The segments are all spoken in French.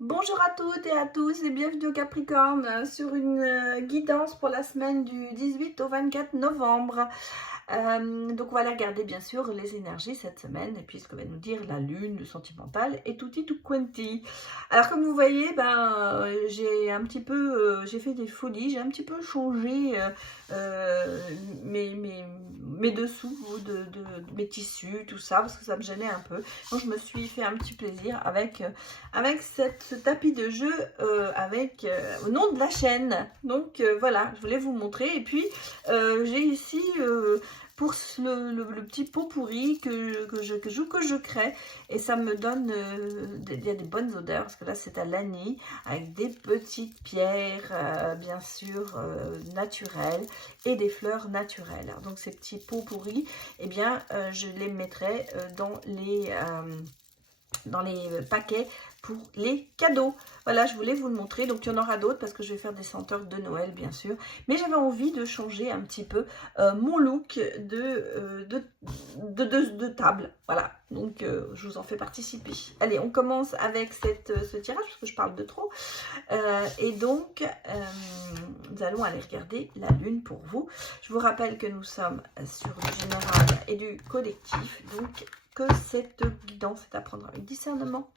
Bonjour à toutes et à tous et bienvenue au Capricorne sur une guidance pour la semaine du 18 au 24 novembre. Donc on va aller regarder bien sûr les énergies cette semaine et puis ce que va nous dire la lune, le sentimental et tutti tout quanti. Alors comme vous voyez, j'ai un petit peu, j'ai fait des folies, j'ai un petit peu changé mes dessous de mes tissus, tout ça, parce que ça me gênait un peu. Donc je me suis fait un petit plaisir avec ce tapis de jeu au nom de la chaîne. Donc voilà, je voulais vous montrer. Et puis j'ai ici pour le petit pot pourri que je crée. Et ça me donne, il y a des bonnes odeurs, parce que là c'est à l'anis, avec des petites pierres, bien sûr, naturelles, et des fleurs naturelles. Donc ces petits pots pourris, eh bien je les mettrai dans les paquets pour les cadeaux. Voilà, je voulais vous le montrer. Donc, il y en aura d'autres parce que je vais faire des senteurs de Noël, bien sûr. Mais j'avais envie de changer un petit peu mon look de table. Voilà, donc je vous en fais participer. Allez, on commence avec ce tirage parce que je parle de trop. Et donc, nous allons aller regarder la lune pour vous. Je vous rappelle que nous sommes sur du général et du collectif. Donc, que cette guidance est à prendre avec discernement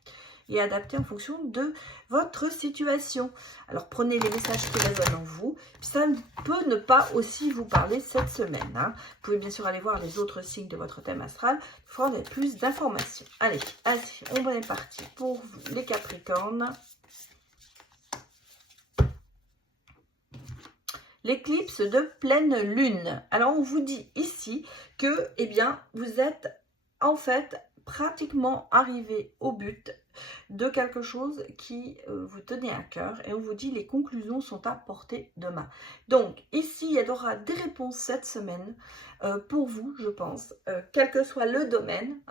et adaptée en fonction de votre situation. Alors prenez les messages qui résonnent en vous. Ça peut ne pas aussi vous parler cette semaine. Vous pouvez bien sûr aller voir les autres signes de votre thème astral pour avoir plus d'informations. Allez, on est parti pour vous, les Capricornes. L'éclipse de pleine lune. Alors on vous dit ici que eh bien, vous êtes en fait pratiquement arrivé au but de quelque chose qui vous tenait à cœur, et on vous dit les conclusions sont à portée de main. Donc ici il y aura des réponses cette semaine pour vous, je pense, quel que soit le domaine.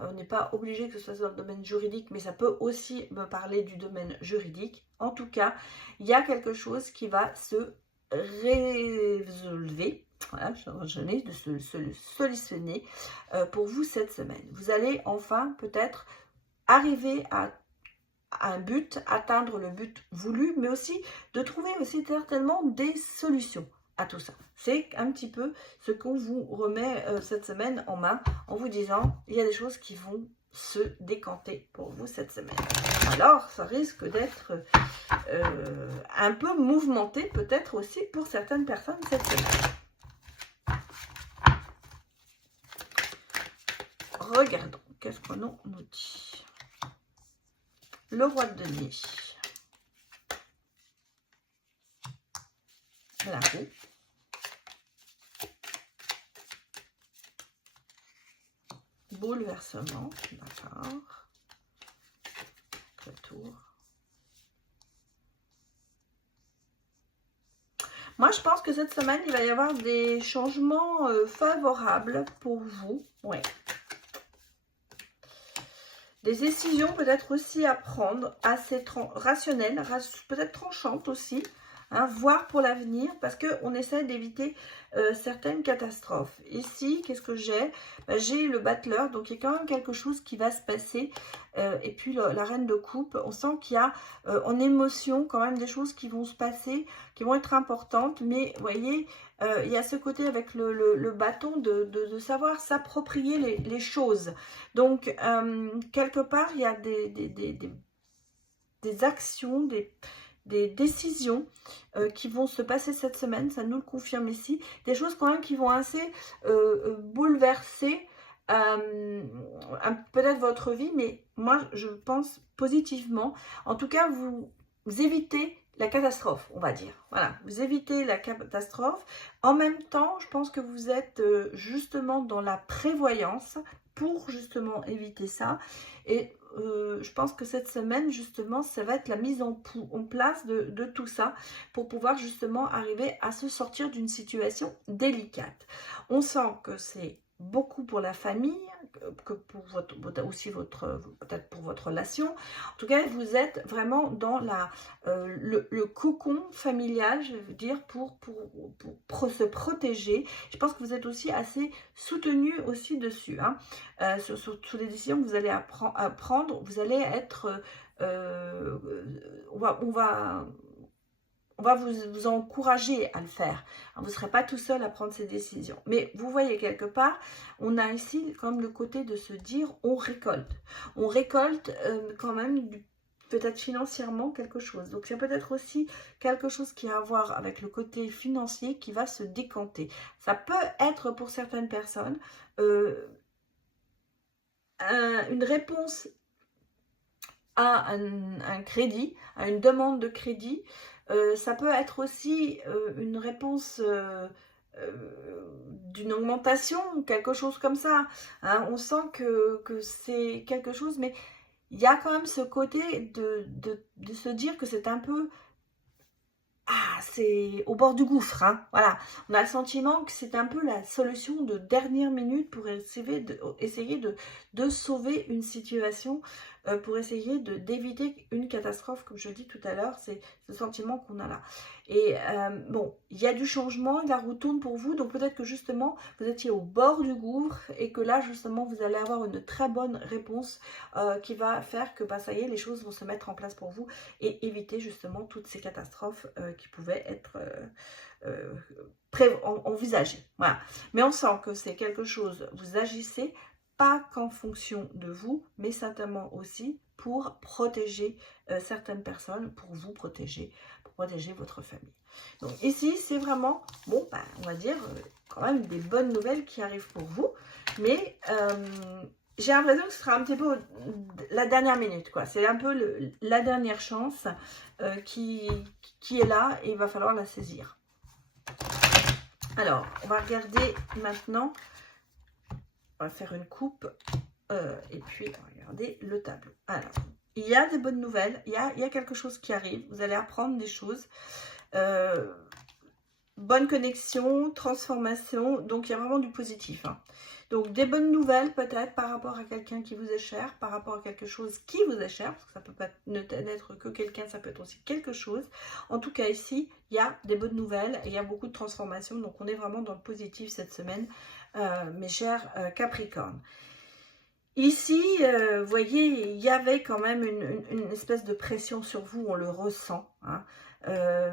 On n'est pas obligé que ce soit dans le domaine juridique, mais ça peut aussi me parler du domaine juridique. En tout cas, il y a quelque chose qui va se résolver. Voilà, je n'ai de se solutionner pour vous cette semaine. Vous allez enfin peut-être arriver à un but, atteindre le but voulu, mais aussi de trouver aussi certainement des solutions à tout ça. C'est un petit peu ce qu'on vous remet cette semaine en main, en vous disant il y a des choses qui vont se décanter pour vous cette semaine. Alors, ça risque d'être un peu mouvementé, peut-être aussi pour certaines personnes cette semaine. Regardons, qu'est-ce qu'on nous dit. Le roi de denier. La roue. Bouleversement, d'accord. Le tour. Moi, je pense que cette semaine, il va y avoir des changements favorables pour vous. Ouais. Des décisions peut-être aussi à prendre, assez rationnelles, peut-être tranchantes aussi, voire pour l'avenir, parce qu'on essaie d'éviter certaines catastrophes. Ici, qu'est-ce que j'ai? J'ai le battleur, donc il y a quand même quelque chose qui va se passer. Et puis la reine de coupe, on sent qu'il y a en émotion quand même des choses qui vont se passer, qui vont être importantes, mais vous voyez, il y a ce côté avec le bâton de savoir s'approprier les choses. Donc, quelque part, il y a des actions, des décisions qui vont se passer cette semaine, ça nous le confirme ici. Des choses quand même qui vont assez bouleverser peut-être votre vie, mais moi, je pense positivement. En tout cas, vous évitez la catastrophe, on va dire. Voilà, vous évitez la catastrophe. En même temps, je pense que vous êtes justement dans la prévoyance pour justement éviter ça. Et je pense que cette semaine, justement, ça va être la mise en place de tout ça pour pouvoir justement arriver à se sortir d'une situation délicate. On sent que c'est beaucoup pour la famille, que pour peut-être pour votre relation. En tout cas, vous êtes vraiment dans le cocon familial, je veux dire, pour se protéger. Je pense que vous êtes aussi assez soutenu aussi dessus. Sur les décisions que vous allez prendre, vous allez être on va vous encourager à le faire. Vous ne serez pas tout seul à prendre ces décisions. Mais vous voyez, quelque part, on a ici comme le côté de se dire, on récolte. On récolte quand même peut-être financièrement quelque chose. Donc c'est peut-être aussi quelque chose qui a à voir avec le côté financier qui va se décanter. Ça peut être pour certaines personnes une réponse à un crédit, à une demande de crédit. Ça peut être aussi une réponse d'une augmentation, quelque chose comme ça. Hein. On sent que c'est quelque chose, mais il y a quand même ce côté de se dire que c'est un peu... Ah, c'est au bord du gouffre, hein. Voilà. On a le sentiment que c'est un peu la solution de dernière minute pour essayer de sauver une situation, pour essayer d'éviter une catastrophe, comme je dis tout à l'heure, c'est ce sentiment qu'on a là. Et bon, il y a du changement, la roue tourne pour vous, donc peut-être que justement, vous étiez au bord du gouffre et que là, justement, vous allez avoir une très bonne réponse qui va faire que, bah, ça y est, les choses vont se mettre en place pour vous et éviter justement toutes ces catastrophes qui pouvaient être envisagées. Voilà. Mais on sent que c'est quelque chose, vous agissez pas qu'en fonction de vous, mais certainement aussi pour protéger certaines personnes, pour vous protéger, pour protéger votre famille. Donc ici, c'est vraiment, bon, bah, on va dire, quand même des bonnes nouvelles qui arrivent pour vous, mais j'ai l'impression que ce sera un petit peu la dernière minute, quoi. C'est un peu la dernière chance qui est là et il va falloir la saisir. Alors, on va regarder maintenant. On va faire une coupe et puis on va regarder le tableau. Alors, il y a des bonnes nouvelles, il y a quelque chose qui arrive. Vous allez apprendre des choses. Bonne connexion, transformation, donc il y a vraiment du positif. Hein. Donc des bonnes nouvelles peut-être par rapport à quelqu'un qui vous est cher, par rapport à quelque chose qui vous est cher, parce que ça peut pas n'être que quelqu'un, ça peut être aussi quelque chose. En tout cas ici, il y a des bonnes nouvelles et il y a beaucoup de transformations, donc on est vraiment dans le positif cette semaine, mes chers Capricornes. Ici, vous voyez, il y avait quand même une espèce de pression sur vous, on le ressent. Hein.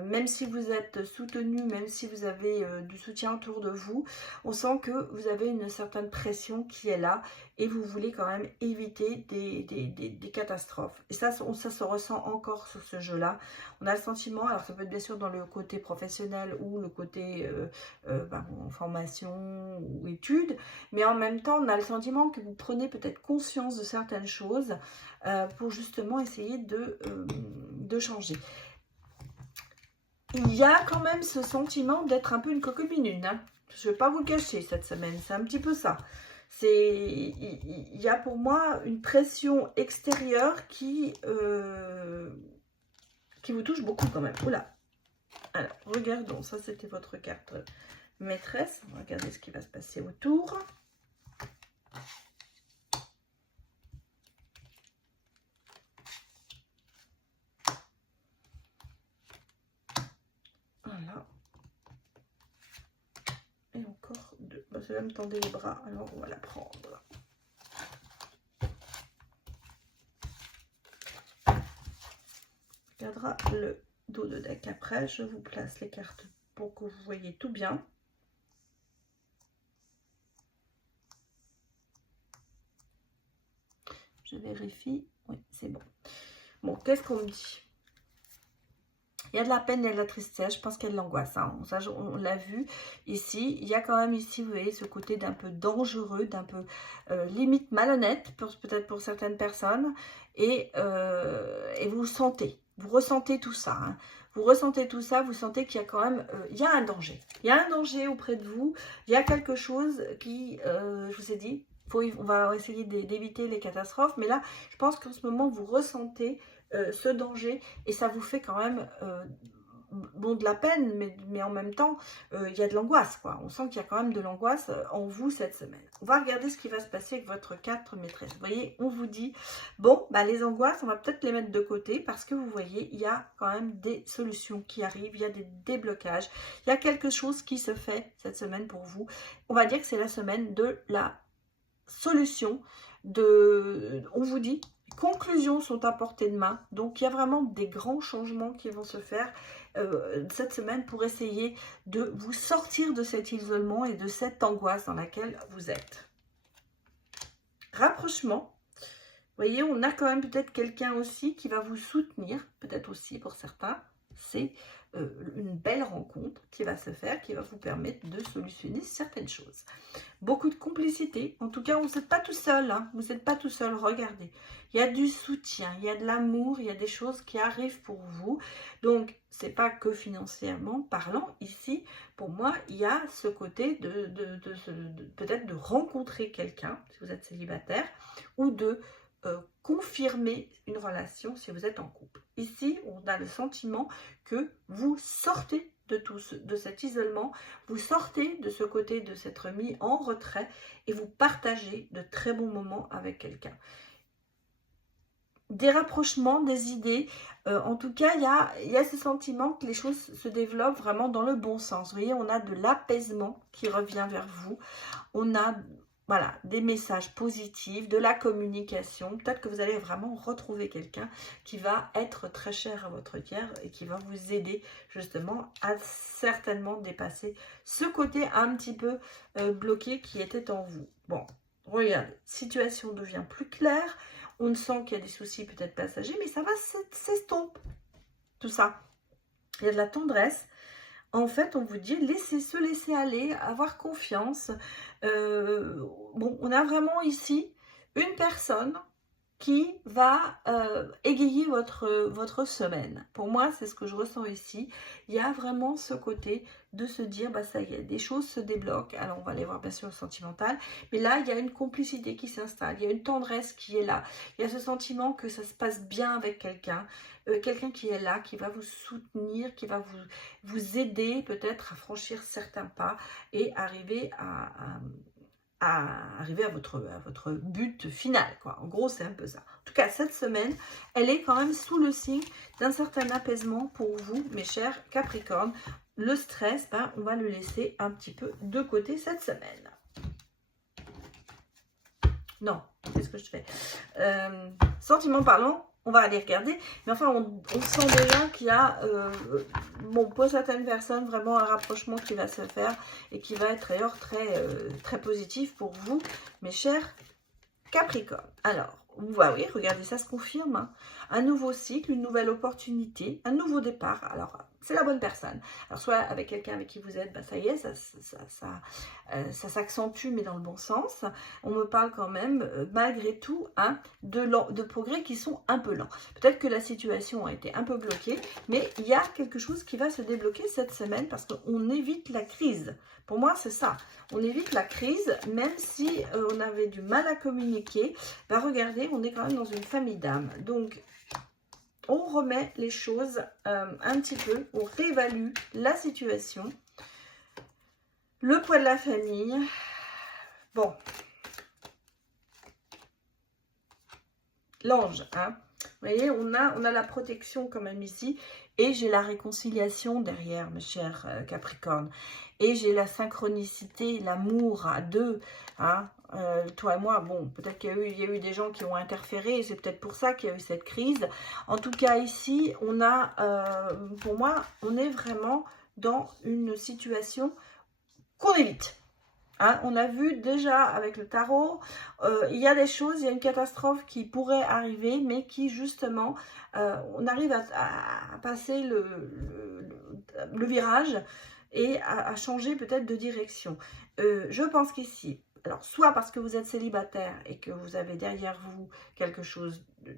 Même si vous êtes soutenu, même si vous avez du soutien autour de vous, on sent que vous avez une certaine pression qui est là et vous voulez quand même éviter des catastrophes. Et ça se ressent encore sur ce jeu-là. On a le sentiment, alors ça peut être bien sûr dans le côté professionnel ou le côté formation ou études, mais en même temps, on a le sentiment que vous prenez peut-être conscience de certaines choses pour justement essayer de changer. Il y a quand même ce sentiment d'être un peu une coquille minune. Hein. Je ne vais pas vous le cacher cette semaine, c'est un petit peu ça. Il y a pour moi une pression extérieure qui vous touche beaucoup quand même. Oula. Alors, regardons, ça c'était votre carte maîtresse. On va regarder ce qui va se passer autour. Voilà. Et encore deux. Bah, celle-là me tendait les bras, alors on va la prendre. On regardera le dos de deck après. Je vous place les cartes pour que vous voyez tout bien. Je vérifie. Oui, c'est bon. Bon, qu'est-ce qu'on me dit? Il y a de la peine et de la tristesse, je pense qu'il y a de l'angoisse, hein. Ça, on l'a vu ici. Il y a quand même ici, vous voyez, ce côté d'un peu dangereux, d'un peu limite malhonnête, peut-être pour certaines personnes. Et vous le sentez, vous ressentez tout ça. Hein. Vous ressentez tout ça, vous sentez qu'il y a quand même, il y a un danger. Il y a un danger auprès de vous, il y a quelque chose qui, je vous ai dit, on va essayer d'éviter les catastrophes. Mais là, je pense qu'en ce moment, vous ressentez ce danger et ça vous fait quand même bon, de la peine, mais en même temps il y a de l'angoisse, quoi. On sent qu'il y a quand même de l'angoisse en vous cette semaine. On va regarder ce qui va se passer avec votre carte maîtresse. Vous voyez, on vous dit bon, bah, les angoisses, on va peut-être les mettre de côté parce que vous voyez, il y a quand même des solutions qui arrivent, il y a des déblocages, il y a quelque chose qui se fait cette semaine pour vous. On va dire que c'est la semaine de la solution, on vous dit, conclusions sont à portée de main. Donc, il y a vraiment des grands changements qui vont se faire cette semaine pour essayer de vous sortir de cet isolement et de cette angoisse dans laquelle vous êtes. Rapprochement. Vous voyez, on a quand même peut-être quelqu'un aussi qui va vous soutenir, peut-être aussi pour certains. C'est une belle rencontre qui va se faire, qui va vous permettre de solutionner certaines choses. Beaucoup de complicité. En tout cas, vous n'êtes pas tout seul. Hein. Vous n'êtes pas tout seul. Regardez. Il y a du soutien, il y a de l'amour, il y a des choses qui arrivent pour vous. Donc, ce n'est pas que financièrement parlant. Ici, pour moi, il y a ce côté de peut-être de rencontrer quelqu'un, si vous êtes célibataire, ou de confirmer une relation si vous êtes en couple. Ici, on a le sentiment que vous sortez de cet isolement, vous sortez de ce côté de s'être mis en retrait et vous partagez de très bons moments avec quelqu'un. Des rapprochements, des idées, en tout cas, il y a ce sentiment que les choses se développent vraiment dans le bon sens. Vous voyez, on a de l'apaisement qui revient vers vous, on a... Voilà, des messages positifs, de la communication. Peut-être que vous allez vraiment retrouver quelqu'un qui va être très cher à votre cœur et qui va vous aider justement à certainement dépasser ce côté un petit peu bloqué qui était en vous. Bon, regardez, situation devient plus claire. On sent qu'il y a des soucis peut-être passagers, mais ça va s'estomper. Tout ça. Il y a de la tendresse. En fait, on vous dit, se laisser aller, avoir confiance. Bon, on a vraiment ici une personne qui va égayer votre semaine. Pour moi, c'est ce que je ressens ici. Il y a vraiment ce côté de se dire, bah ça y est, des choses se débloquent. Alors, on va aller voir bien sûr le sentimental. Mais là, il y a une complicité qui s'installe. Il y a une tendresse qui est là. Il y a ce sentiment que ça se passe bien avec quelqu'un. Quelqu'un qui est là, qui va vous soutenir, qui va vous aider peut-être à franchir certains pas et arriver arriver à votre but final, quoi. En gros, c'est un peu ça. En tout cas, cette semaine, elle est quand même sous le signe d'un certain apaisement pour vous, mes chers Capricornes. Le stress, ben, on va le laisser un petit peu de côté cette semaine. Non, qu'est-ce que je fais Sentiment parlant, on va aller regarder. Mais enfin, on sent déjà qu'il y a, bon, pour certaines personnes, vraiment un rapprochement qui va se faire et qui va être d'ailleurs très positif pour vous, mes chers Capricorne. Alors, oui, regardez, ça se confirme. Hein. Un nouveau cycle, une nouvelle opportunité, un nouveau départ. Alors, c'est la bonne personne. Alors, soit avec quelqu'un avec qui vous êtes, bah, ça y est, ça s'accentue, mais dans le bon sens. On me parle quand même, malgré tout, hein, de progrès qui sont un peu lents. Peut-être que la situation a été un peu bloquée, mais il y a quelque chose qui va se débloquer cette semaine parce qu'on évite la crise. Pour moi, c'est ça. On évite la crise, même si on avait du mal à communiquer. Bah, regardez, on est quand même dans une famille d'âmes. Donc, on remet les choses un petit peu, on réévalue la situation. Le poids de la famille. Bon. L'ange, hein. Vous voyez, on a la protection quand même ici. Et j'ai la réconciliation derrière, mes chers Capricornes. Et j'ai la synchronicité, l'amour à deux. Hein. Toi et moi, bon, peut-être qu'il y a eu des gens qui ont interféré. Et c'est peut-être pour ça qu'il y a eu cette crise. En tout cas, ici, on a, pour moi, on est vraiment dans une situation qu'on évite. Hein, on a vu déjà avec le tarot, il y a des choses, il y a une catastrophe qui pourrait arriver, mais qui justement, on arrive à passer le virage et à changer peut-être de direction. Je pense qu'ici, alors soit parce que vous êtes célibataire et que vous avez derrière vous quelque chose de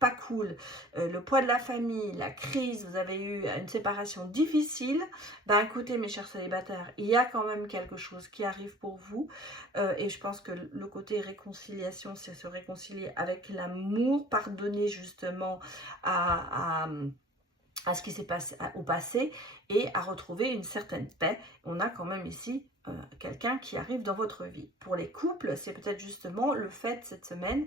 pas cool, le poids de la famille, la crise, vous avez eu une séparation difficile, ben écoutez mes chers célibataires, il y a quand même quelque chose qui arrive pour vous et je pense que le côté réconciliation, c'est se réconcilier avec l'amour, pardonner justement à ce qui s'est passé au passé et à retrouver une certaine paix. On a quand même ici quelqu'un qui arrive dans votre vie. Pour les couples, c'est peut-être justement le fait cette semaine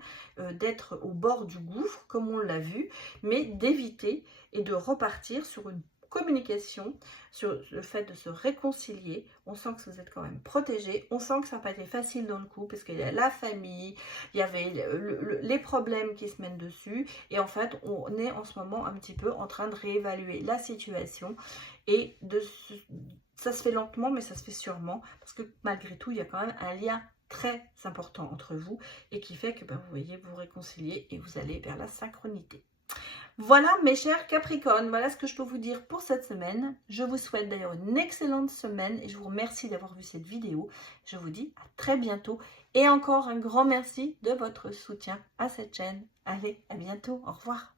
d'être au bord du gouffre, comme on l'a vu, mais d'éviter et de repartir sur une communication, sur le fait de se réconcilier. On sent que vous êtes quand même protégés. On sent que ça n'a pas été facile dans le couple parce qu'il y a la famille, il y avait les problèmes qui se mènent dessus. Et en fait, on est en ce moment un petit peu en train de réévaluer la situation. Et ça se fait lentement, mais ça se fait sûrement. Parce que malgré tout, il y a quand même un lien très important entre vous et qui fait que vous voyez, vous réconcilier et vous allez vers la synchronité. Voilà mes chers Capricornes, voilà ce que je peux vous dire pour cette semaine. Je vous souhaite d'ailleurs une excellente semaine et je vous remercie d'avoir vu cette vidéo. Je vous dis à très bientôt et encore un grand merci de votre soutien à cette chaîne. Allez, à bientôt, au revoir.